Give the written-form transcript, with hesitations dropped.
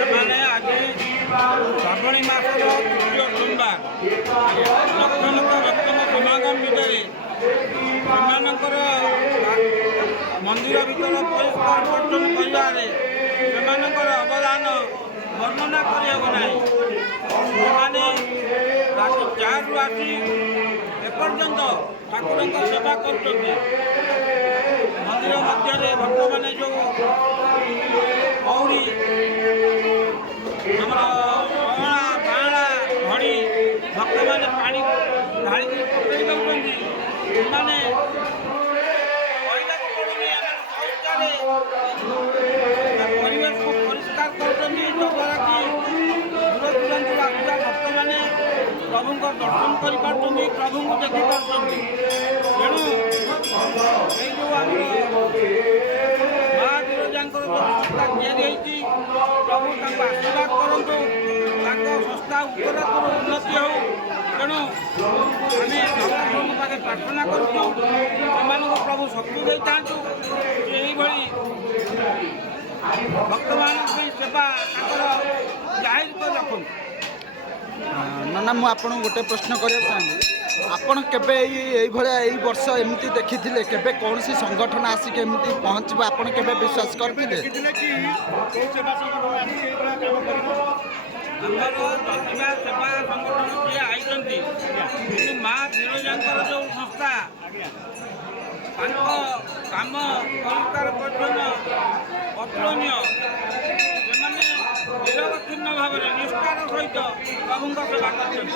ସେମାନେ ଆଜି ଶ୍ରାବଣୀ ମାସର ତୃତୀୟ ସୋମବାର ଲକ୍ଷ ଲକ୍ଷ ଭକ୍ତଙ୍କ ସମାଗମ ଭିତରେ ସେମାନଙ୍କର ମନ୍ଦିର ଭିତର ପରିଷ୍କାର ପରିଚ୍ଛନ୍ନ କରିବାରେ ସେମାନଙ୍କର ଅବଦାନ ବର୍ଣ୍ଣନା କରିହେବ ନାହିଁ। ସେମାନେ ରାତି 4ରୁ ଆସି ଏପର୍ଯ୍ୟନ୍ତ ଠାକୁରଙ୍କ ସେବା କରୁଛନ୍ତି। ମନ୍ଦିର ମଧ୍ୟରେ ଭକ୍ତମାନେ ଯେଉଁ କଉଡ଼ି ଆମର ଅଁଳା ବାଁଳା ଘଡ଼ି ଭକ୍ତମାନେ ପାଣି ଢାଳିକି ପକାଇ ଦେଉଛନ୍ତି। ସେମାନେ କହିବାକୁ ପଡ଼ୁନି ଶୌଚାଳୟ ପରିବେଶକୁ ପରିଷ୍କାର କରୁଛନ୍ତି, ଯଦ୍ୱାରା କି ଦୂର ଦୂରାନ୍ତରୁ ଆସୁଥିବା ଭକ୍ତମାନେ ପ୍ରଭୁଙ୍କ ଦର୍ଶନ କରିପାରୁଛନ୍ତି, ପ୍ରଭୁଙ୍କୁ ଦେଖିପାରୁଛନ୍ତି। ତେଣୁ ଏଇ ଯେଉଁ ଆମର ମା ବିରଜାଙ୍କର ଯେଉଁ ସଂସ୍ଥା ତିଆରି ହେଇଛି, ପ୍ରଭୁ ତାଙ୍କୁ ଆଶୀର୍ବାଦ କରନ୍ତୁ, ତାଙ୍କ ସଂସ୍ଥା ଉତ୍ତରୋତ୍ତର ଉନ୍ନତି ହେଉ। ତେଣୁ ଆମେ ଜଗନ୍ନାଥଙ୍କ ପାଖରେ ପ୍ରାର୍ଥନା କରୁଛୁ, ସେମାନଙ୍କୁ ପ୍ରଭୁ ଶକ୍ତି ଦେଇଥାନ୍ତୁ। ଏଇଭଳି ଭକ୍ତମାନଙ୍କ ପାଇଁ ସେବା ତାଙ୍କର ଜାହିର କରି ରଖନ୍ତୁ। ନା ମୁଁ ଆପଣଙ୍କୁ ଗୋଟେ ପ୍ରଶ୍ନ କରିବାକୁ ଚାହିଁବି, ଆପଣ କେବେ ଏଇଭଳିଆ ଏଇ ବର୍ଷ ଏମିତି ଦେଖିଥିଲେ? କେବେ କୌଣସି ସଂଗଠନ ଆସିକି ଏମିତି ପହଞ୍ଚିବ ଆପଣ କେବେ ବିଶ୍ୱାସ କରିଥିଲେ? ଆମର ପ୍ରତିଭା ସେବା ସଂଗଠନ ଯିଏ ଆଇଛନ୍ତି, କିନ୍ତୁ ମା ବିରଜାଙ୍କର ଯେଉଁ ସଂସ୍ଥା ତାଙ୍କ କାମ ପରିଷ୍କାର ପରିଚ୍ଛନ୍ନ ଅତୁଳନୀୟ। ସେମାନେ ନିରବଚ୍ଛିନ୍ନ ଭାବରେ ନିଷ୍ଠାର ସହିତ ପ୍ରଭୁଙ୍କ ସେବା କରିଛନ୍ତି।